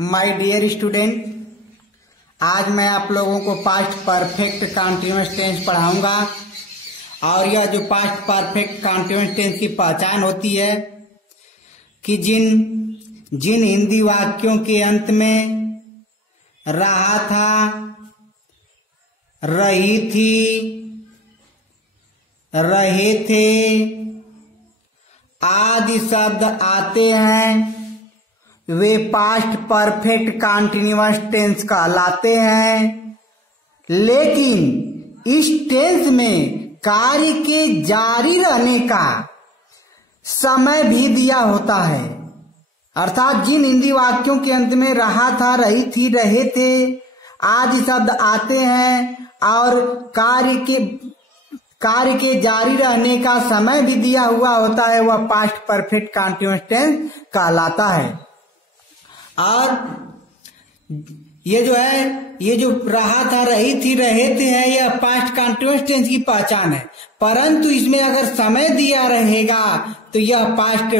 My dear student, आज मैं आप लोगों को पास्ट परफेक्ट कंटीन्यूअस टेंस पढ़ाऊंगा। और यह जो पास्ट परफेक्ट कंटीन्यूअस टेंस की पहचान होती है कि जिन हिंदी वाक्यों के अंत में रहा था, रही थी, रहे थे आदि शब्द आते हैं वे पास्ट परफेक्ट कंटीन्यूअस टेंस कहलाते हैं। लेकिन इस टेंस में कार्य के जारी रहने का समय भी दिया होता है। अर्थात जिन हिंदी वाक्यों के अंत में रहा था, रही थी, रहे थे आदि शब्द आते हैं और कार्य के जारी रहने का समय भी दिया हुआ होता है, वह पास्ट परफेक्ट कंटीन्यूअस टेंस कहलाता है। और ये जो रहा था, रही थी, रहे थे है, यह पास्ट कंटीन्यूअस टेंस की पहचान है। परंतु इसमें अगर समय दिया रहेगा तो यह पास्ट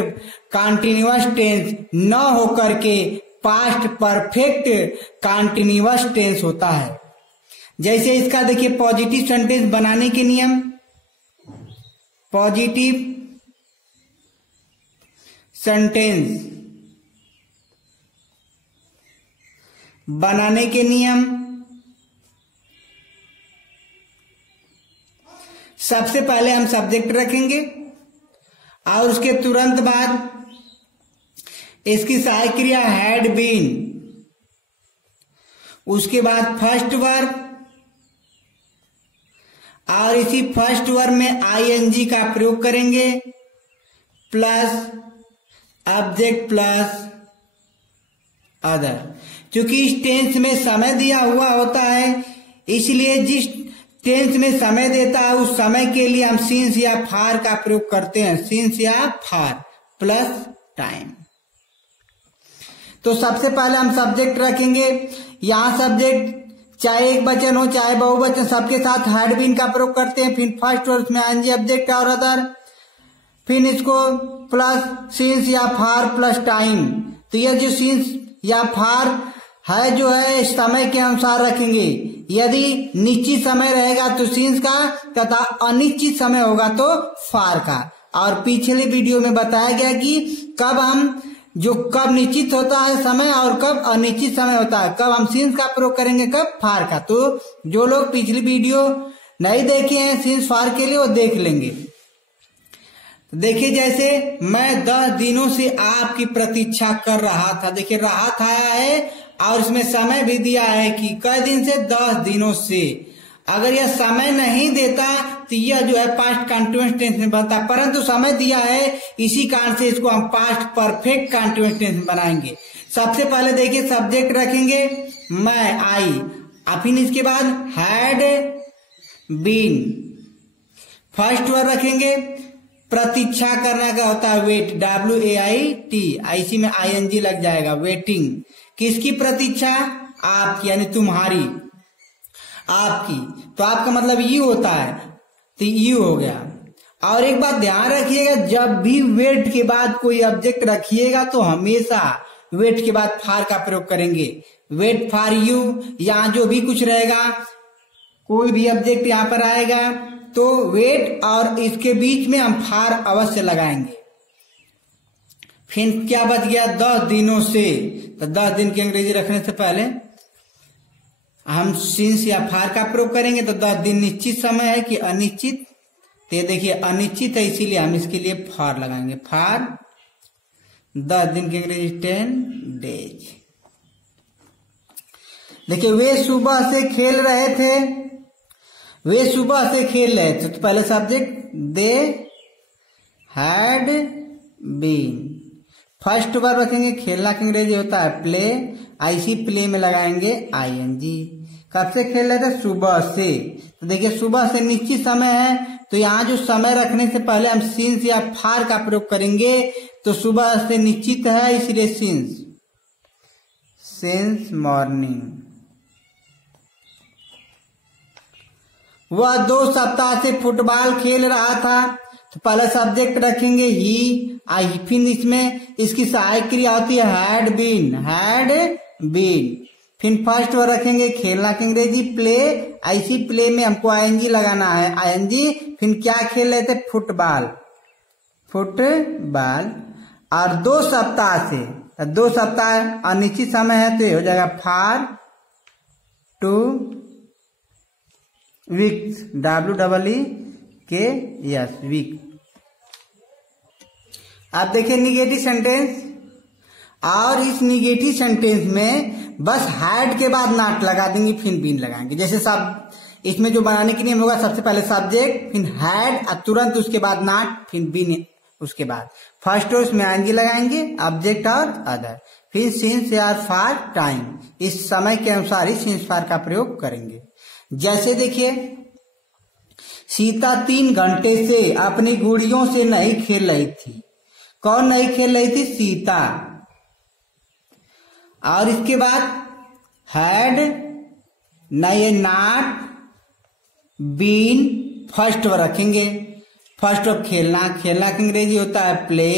कंटीन्यूअस टेंस न होकर के पास्ट परफेक्ट कंटीन्यूअस टेंस होता है। जैसे इसका देखिए पॉजिटिव सेंटेंस बनाने के नियम। पॉजिटिव सेंटेंस बनाने के नियम। सबसे पहले हम सब्जेक्ट रखेंगे और उसके तुरंत बाद इसकी सहायक क्रिया हैड बीन, उसके बाद फर्स्ट वर्ब और इसी फर्स्ट वर्ब में आईएनजी का प्रयोग करेंगे प्लस ऑब्जेक्ट प्लस अदर। क्योंकि इस टेंस में समय दिया हुआ होता है, इसलिए जिस टेंस में समय देता है उस समय के लिए हम सिंस या फार का प्रयोग करते हैं। सिंस या फार प्लस टाइम। तो सबसे पहले हम सब्जेक्ट रखेंगे। यहाँ सब्जेक्ट चाहे एक वचन हो चाहे बहुवचन, सबके साथ हैड बीन का प्रयोग करते हैं। फिर फर्स्ट वर्ब में आईएनजी ऑब्जेक्ट और अदर, फिर इसको प्लस सिंस या फार प्लस टाइम। तो यह जो सिंस या फार है जो है समय के अनुसार रखेंगे। यदि निश्चित समय रहेगा तो सिंस का तथा अनिश्चित समय होगा तो फार का। और पिछले वीडियो में बताया गया कि कब निश्चित होता है समय और कब अनिश्चित समय होता है, कब हम सिंस का प्रयोग करेंगे, कब फार का। तो जो लोग पिछली वीडियो नहीं देखे हैं सिंस फार के लिए वो देख लेंगे। देखिए जैसे मैं 10 दिनों से आपकी प्रतीक्षा कर रहा था। देखिए रहा था है और इसमें समय भी दिया है कि कई दिन से, 10 दिनों से। अगर यह समय नहीं देता तो यह जो है पास्ट कंटीन्यूअस टेंस में बनता, परंतु समय दिया है, इसी कारण से इसको हम पास्ट परफेक्ट कंटीन्यूअस टेंस में बनाएंगे। सबसे पहले देखिए सब्जेक्ट रखेंगे मैं, आई, फिर इसके बाद हैड बीन। फर्स्ट वर्ड रखेंगे प्रतीक्षा करना का होता है वेट, WAIT, इसी में ING लग जाएगा, वेटिंग। किसकी प्रतीक्षा? आपकी, यानी तुम्हारी, आपकी। तो आपका मतलब यू होता है, तो यू हो गया। और एक बात ध्यान रखिएगा, जब भी वेट के बाद कोई ऑब्जेक्ट रखिएगा तो हमेशा वेट के बाद फार का प्रयोग करेंगे। वेट फॉर यू, यहाँ जो भी कुछ रहेगा, कोई भी ऑब्जेक्ट यहाँ पर आएगा तो वेट और इसके बीच में हम फार अवश्य लगाएंगे। फिर क्या बच गया? 10 दिनों से। तो 10 दिन की अंग्रेजी रखने से पहले हम सिंस या फार का प्रयोग करेंगे। तो 10 दिन निश्चित समय है कि अनिश्चित? तो देखिए अनिश्चित है, इसीलिए हम इसके लिए फार लगाएंगे। फार 10 दिन की अंग्रेजी 10 डेज। देखिए वे सुबह से खेल रहे थे, वे सुबह से खेल रहे थे। तो पहले subject they had been. First verb रखेंगे, खेलना की अंग्रेजी होता है प्ले, आईसी प्ले में लगाएंगे ING। कब से खेल रहे थे? सुबह से। तो देखिए सुबह से निश्चित समय है, तो यहाँ जो समय रखने से पहले हम सिंस या फार का प्रयोग करेंगे। तो सुबह से निश्चित है, इसलिए सिंस मॉर्निंग। वह 2 सप्ताह से फुटबॉल खेल रहा था। तो पहले सब्जेक्ट रखेंगे ही फिर इसमें इसकी सहायक क्रिया होती है हैड बीन। फिर फर्स्ट वर्ड रखेंगे खेलना की अंग्रेजी प्ले, ऐसी प्ले में हमको आईएनजी लगाना है, आईएनजी। फिर क्या खेल रहे थे, फुटबॉल। और 2 सप्ताह से, 2 सप्ताह अनिश्चित समय है तो ये हो जाएगा फॉर 2 वीक्स, WEEKS वीक। आप देखिए निगेटिव सेंटेंस, और इस निगेटिव सेंटेंस में बस हैड के बाद नॉट लगा देंगे, फिर बीन लगाएंगे। जैसे सब इसमें जो बनाने के नियम होगा, सबसे पहले सब्जेक्ट, फिर हैड, और तुरंत उसके बाद नॉट, फिर बीन उसके बाद। फर्स्ट और उसमें आईएनजी लगाएंगे, ऑब्जेक्ट और अदर, फिर सिंस या फॉर टाइम, इस समय के अनुसार ही सिंस फॉर का प्रयोग करेंगे। जैसे देखिए सीता 3 घंटे से अपनी गुड़ियों से नहीं खेल रही थी। कौन नहीं खेल रही थी, सीता। और इसके बाद हैड नहीं, नॉट, बीन, फर्स्ट वर्ड रखेंगे। फर्स्ट वर्ड खेलना की अंग्रेजी होता है प्ले,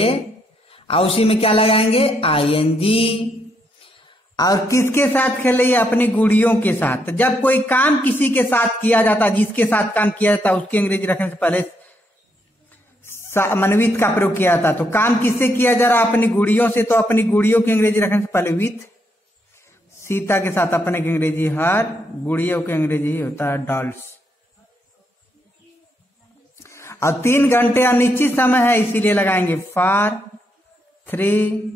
और उसी में क्या लगाएंगे, आईएनजी। और किसके साथ खेल रही है, अपनी गुड़ियों के साथ। जब कोई काम किसी के साथ किया जाता, जिसके साथ काम किया जाता, उसकी अंग्रेजी रखने से पहले मनवित का प्रयोग किया जाता। तो काम किससे किया जा रहा, अपनी गुड़ियों से, तो अपनी गुड़ियों की अंग्रेजी रखने से पहले विथ। सीता के साथ अपने की अंग्रेजी हर, गुड़ियों की अंग्रेजी होता है डॉल्स। और 3 घंटे अनिश्चित समय है, इसीलिए लगाएंगे for 3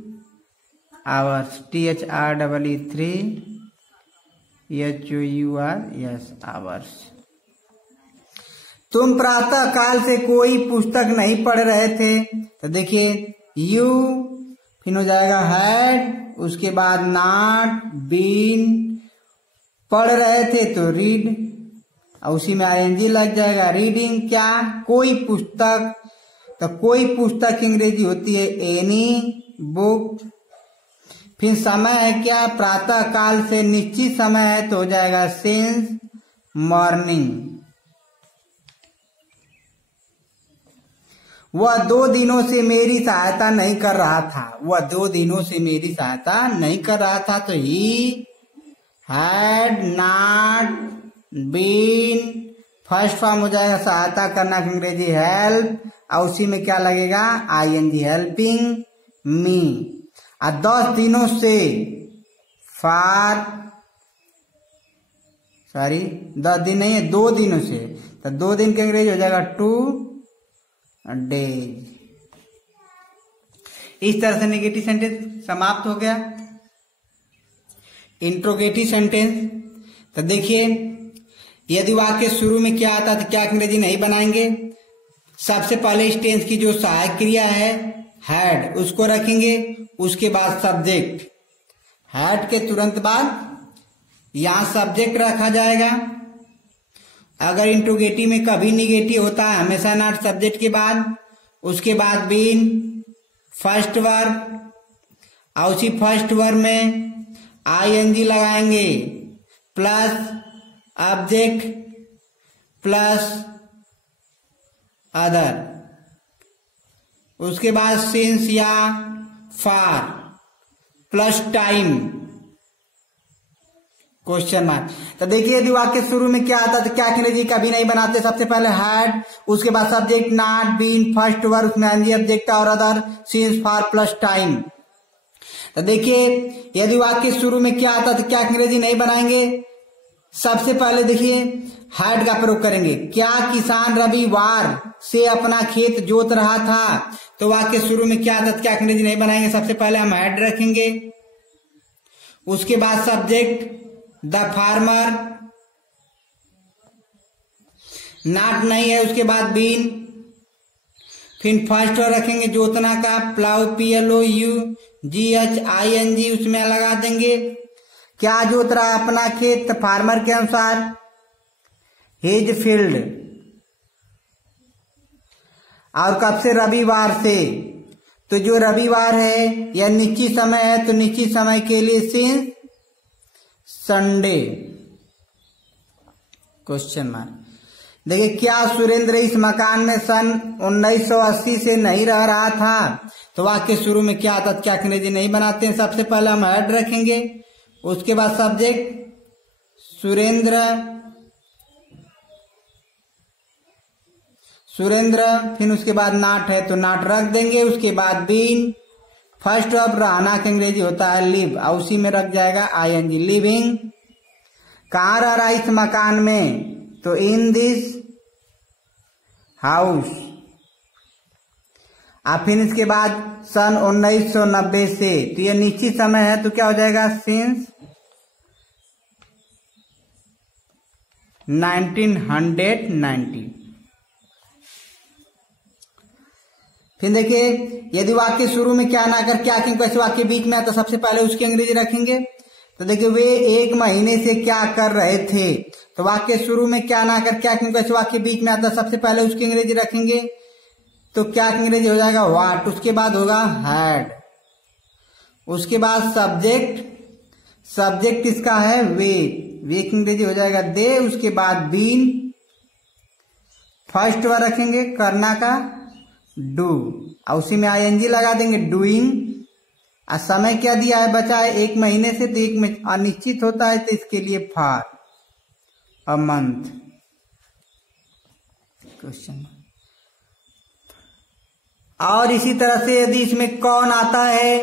hours, THREE 3 HOURS hours. तुम प्रातः काल से कोई पुस्तक नहीं पढ़ रहे थे, तो देखिए यू, फिर हो जाएगा हैड, उसके बाद नॉट, बीन, पढ़ रहे थे तो रीड, और उसी में आईएनजी लग जाएगा। रीडिंग क्या, कोई पुस्तक, तो कोई पुस्तक की अंग्रेजी होती है एनी बुक। फिर समय है क्या, प्रातः काल से निश्चित समय है तो हो जाएगा सिंस मॉर्निंग। वह 2 दिनों से मेरी सहायता नहीं कर रहा था, वह 2 दिनों से मेरी सहायता नहीं कर रहा था, तो ही had not been, first form हो जाएगा सहायता करना की अंग्रेजी हेल्प, और उसी में क्या लगेगा, आईएनजी, हेल्पिंग मी। और 10 दिनों से फॉर, 10 दिन नहीं है, 2 दिनों से, तो 2 दिन की अंग्रेजी हो जाएगा 2 डेज। इस तरह से नेगेटिव सेंटेंस समाप्त हो गया। इंट्रोगेटिव सेंटेंस, तो देखिए यदि वाक्य शुरू में क्या आता तो क्या अंग्रेजी नहीं बनाएंगे। सबसे पहले इस टेंस की जो सहायक क्रिया है हैड, उसको रखेंगे, उसके बाद सब्जेक्ट, हैड के तुरंत बाद यहां सब्जेक्ट रखा जाएगा। अगर इंट्रोगेटिव में कभी निगेटिव होता है हमेशा नॉट सब्जेक्ट के बाद, उसके बाद बीन, फर्स्ट वर्ब, और उसी फर्स्ट वर्ब में आईएनजी लगाएंगे, प्लस ऑब्जेक्ट प्लस अदर, उसके बाद सिंस या for plus time question mark. तो देखिए यदि वाक्य शुरू में क्या आता तो क्या अंग्रेजी कभी नहीं बनाते। सबसे पहले हैड, उसके बाद subject not, been, first verb, उसमें एनजी ऑब्जेक्ट और other, since, for plus time. तो देखिए यदि वाक्य शुरू में क्या आता तो क्या अंग्रेजी नहीं बनाएंगे। सबसे पहले देखिए हैड का प्रयोग करेंगे। क्या किसान रविवार से अपना खेत जोत रहा था, तो वाक्य शुरू में क्या आता तो क्या अंग्रेजी नहीं बनाएंगे। सबसे पहले हम हैड रखेंगे, उसके बाद सब्जेक्ट द फार्मर, नॉट नहीं है, उसके बाद बीन, फिर फर्स्ट वर्ब रखेंगे जोतना का, प्लाउ PLOUGHING, उसमें लगा देंगे। क्या जोत रहा अपना खेत, फार्मर के अनुसार हिज फील्ड, और कब से, रविवार से, तो जो रविवार है या निश्चित समय है तो निश्चित समय के लिए सिंस संडे क्वेश्चन मार्क। देखिए, क्या सुरेंद्र इस मकान में सन 1980 से नहीं रह रहा था? तो वाक्य शुरू में क्या आता, क्या अंग्रेजी नहीं बनाते हैं। सबसे पहले हम हेड रखेंगे, उसके बाद सब्जेक्ट सुरेंद्र, फिर उसके बाद नाट है तो नाट रख देंगे। उसके बाद बीन, फर्स्ट ऑफ रहना का अंग्रेजी होता है लिव, और उसी में रख जाएगा ING, लिविंग। कहाँ रह रहा इस मकान में? तो इन दिस हाउस। और फिर इसके बाद सन 1990 से, तो ये निश्चित समय है तो क्या हो जाएगा? सिंस 1990। फिर देखिए, यदि वाक्य शुरू में क्या ना कर क्या क्यों कैसे वाक्य बीच में आता, सबसे पहले उसकी अंग्रेजी रखेंगे। तो देखिए, वे 1 महीने से क्या कर रहे थे? तो वाक्य शुरू में क्या ना कर क्या क्यों कैसे वाक्य बीच में आता, सबसे पहले उसकी अंग्रेजी रखेंगे। तो क्या की अंग्रेजी हो जाएगा? व्हाट। उसके बाद होगा हैड। उसके बाद सब्जेक्ट किसका है? वे की अंग्रेजी हो जाएगा दे। उसके बाद बीन, फर्स्ट वर्ड रखेंगे करना का डू, और उसी में ING लगा देंगे डूइंग। और समय क्या दिया है? बचा है 1 महीने से, तो 1 में अनिश्चित होता है तो इसके लिए फॉर अ मंथ। क्वेश्चन। और इसी तरह से यदि इसमें कौन आता है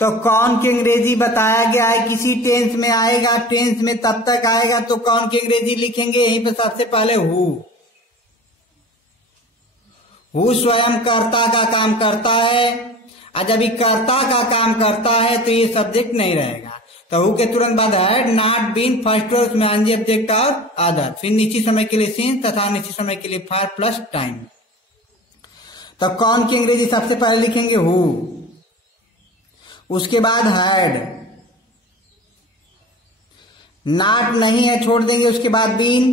तो कौन की अंग्रेजी बताया गया है, किसी टेंस में आएगा, टेंस में तब तक आएगा तो कौन की अंग्रेजी लिखेंगे। यहीं पे सबसे पहले हु स्वयं कर्ता का काम करता है, और जब ये कर्ता का काम करता है तो ये सब्जेक्ट नहीं रहेगा। तो हु के तुरंत बाद had, not, been, first word में ING ऑब्जेक्ट और अदर, फिर निश्चित समय के लिए सिंस तथा निश्चित समय के लिए फॉर प्लस टाइम। तो कौन की अंग्रेजी सबसे पहले लिखेंगे? हु। उसके बाद हैड, नॉट नहीं है छोड़ देंगे। उसके बाद बीन,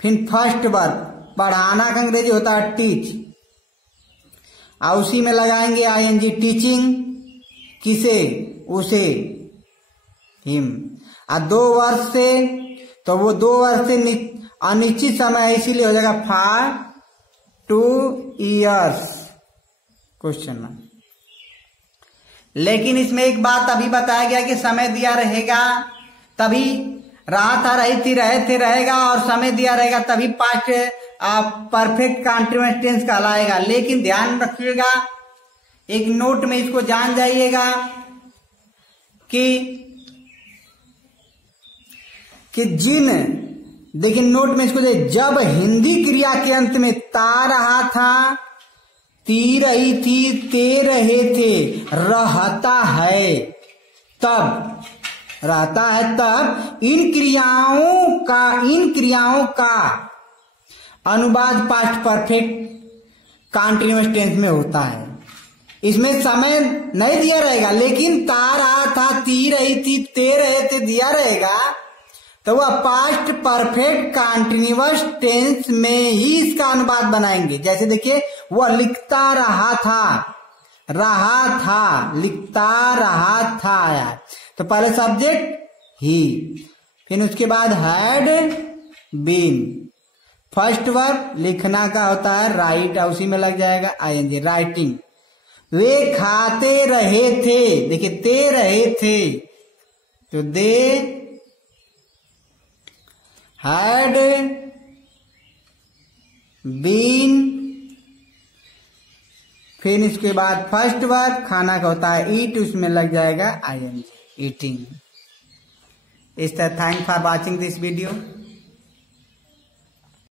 फिर फर्स्ट वर्ब पढ़ाना का अंग्रेजी होता है टीच, और उसी में लगाएंगे ING टीचिंग। किसे? उसे, हिम। और 2 वर्ष से, तो वो 2 वर्ष से अनिश्चित समय है, इसीलिए हो जाएगा फॉर 2 years। क्वेश्चन। लेकिन इसमें एक बात अभी बताया गया कि समय दिया रहेगा तभी रहा था, रही थी, रहे थे रहेगा, और समय दिया रहेगा तभी पास्ट परफेक्ट कंटीन्यूअस टेंस कहलाएगा। लेकिन ध्यान रखिएगा, एक नोट में इसको जान जाइएगा कि देखिए नोट में इसको जब हिंदी क्रिया के अंत में ता रहा था, ती रही थी, ते रहे थे, रहता है तब, रहता है तब, इन क्रियाओं का अनुवाद पास्ट परफेक्ट कंटीन्यूअस टेंस में होता है। इसमें समय नहीं दिया रहेगा, लेकिन ता रहा था, ती रही थी, ते रहे थे दिया रहेगा, तो वह पास्ट परफेक्ट कंटीन्यूअस टेंस में ही इसका अनुवाद बनाएंगे। जैसे देखिए, वह लिखता रहा था, लिखता रहा था आया, तो पहले सब्जेक्ट ही, फिर उसके बाद हैड बीन, फर्स्ट वर्ब लिखना का होता है राइट, और उसी में लग जाएगा ING राइटिंग। वे खाते रहे थे, देखिए ते रहे थे, तो दे हैड बीन, फिर इसके बाद फर्स्ट वर्ब खाना का होता है ईट, उसमें लग जाएगा ING ईटिंग। इस तरह। Thank for watching this video.